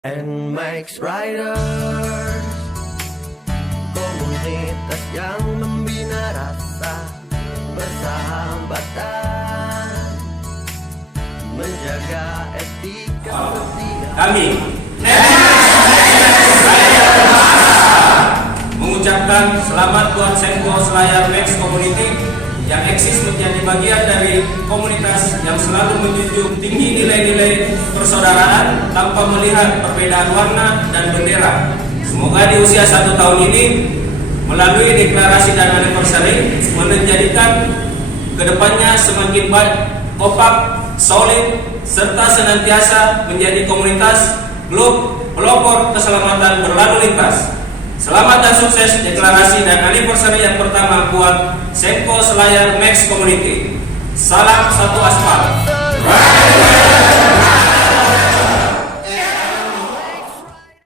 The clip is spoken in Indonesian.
NMAX Riders, komunitas yang membina rasa persahabatan, menjaga etika setia. Kami mengucapkan selamat buat Semco Selayar Max Community yang eksis menjadi bagian dari komunitas yang selalu menjunjung tinggi nilai-nilai persaudaraan tanpa melihat perbedaan warna dan bendera. Semoga di usia 1 tahun ini melalui deklarasi dan anniversary menjadikan kedepannya semakin baik, kompak, solid, serta senantiasa menjadi komunitas klub pelopor keselamatan berlalu lintas. Selamat dan sukses deklarasi dan anniversary yang pertama buat Semco Selayar Max Community. Salam satu aspal.